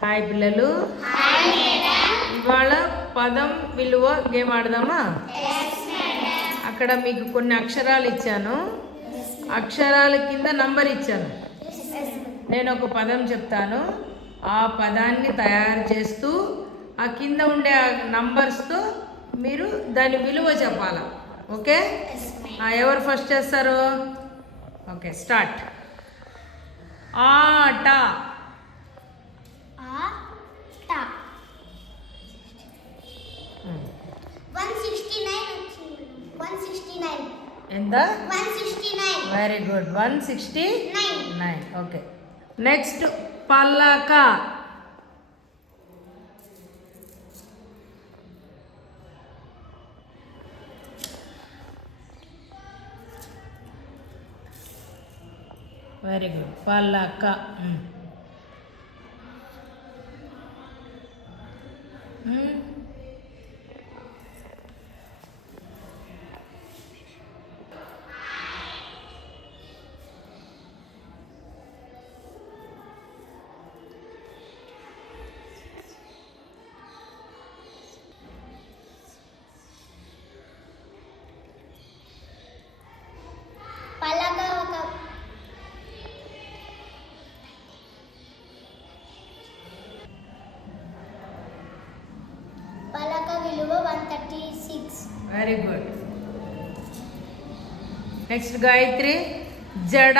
హాయ్ పిల్లలు, ఇవాళ పదం విలువ గేమ్ ఆడదామా? అక్కడ మీకు కొన్ని అక్షరాలు ఇచ్చాను, అక్షరాల కింద నంబర్ ఇచ్చాను. నేను ఒక పదం చెప్తాను, ఆ పదాన్ని తయారు చేస్తూ ఆ కింద ఉండే నంబర్స్తో మీరు దాని విలువ చెప్పాలి. ఓకే, ఎవరు ఫస్ట్ చేస్తారు? Okay, start. ఆట. ఎంత? Very good, 169. ఓకే, నెక్స్ట్ పల్లక. వెరీ గుడ్, పల్లక. పలక విలువ 136. Very good. నెక్స్ట్ గాయత్రి. జడ.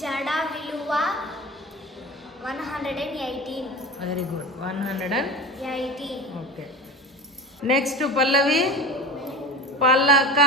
జడ విలువ 118. Very good, 118. 18. Okay, next Pallavi. పల్లక.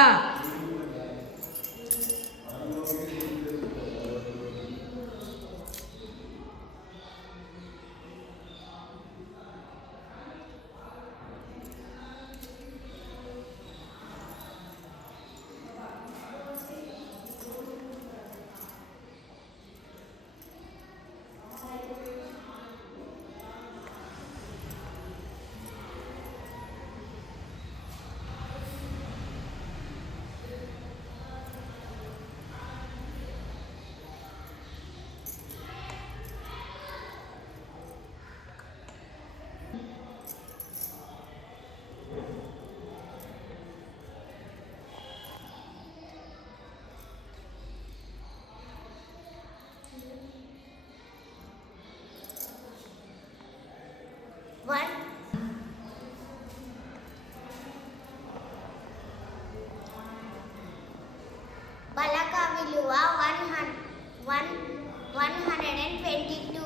పలక విలువ 122.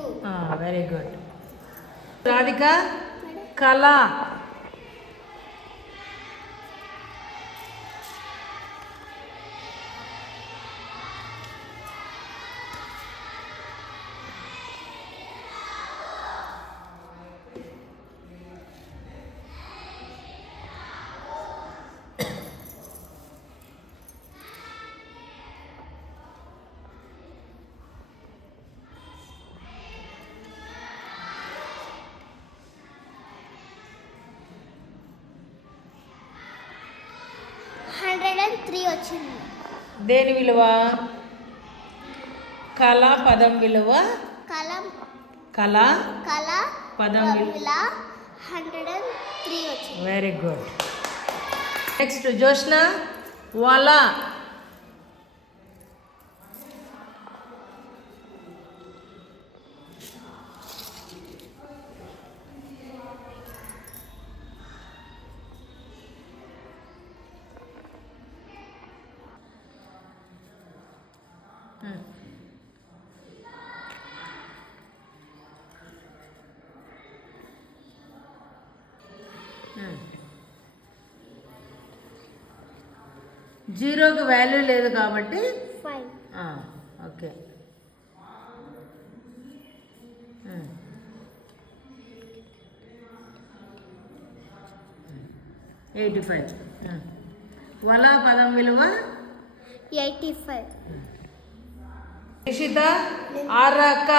Very good. రాధిక. కళ. వచ్చింది. దేని విలువ? కళ పదం విలువ. కళ పదం విలువ 103 వచ్చింది. Very good. నెక్స్ట్ జోష్న. వల. జీరోకి వాల్యూ లేదు కాబట్టి 5. ఓకే. 85. వల పదం విలువ 85. నిషిత అరక.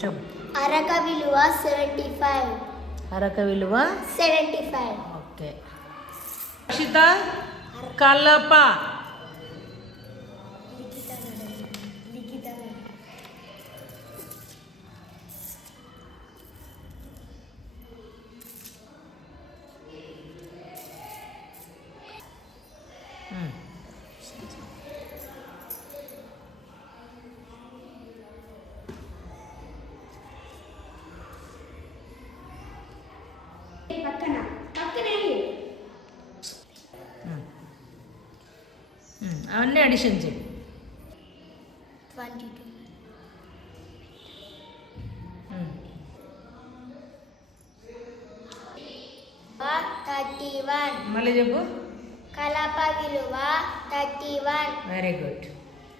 చెప్పు. అరక విలువ 75. అరక విలువ 75. ఓకే. నిషిత కలప. అవన్నీ అడిషన్ చేయి. 22. 31. మళ్ళీ చెప్పు. కలప విలువ 31. Very good.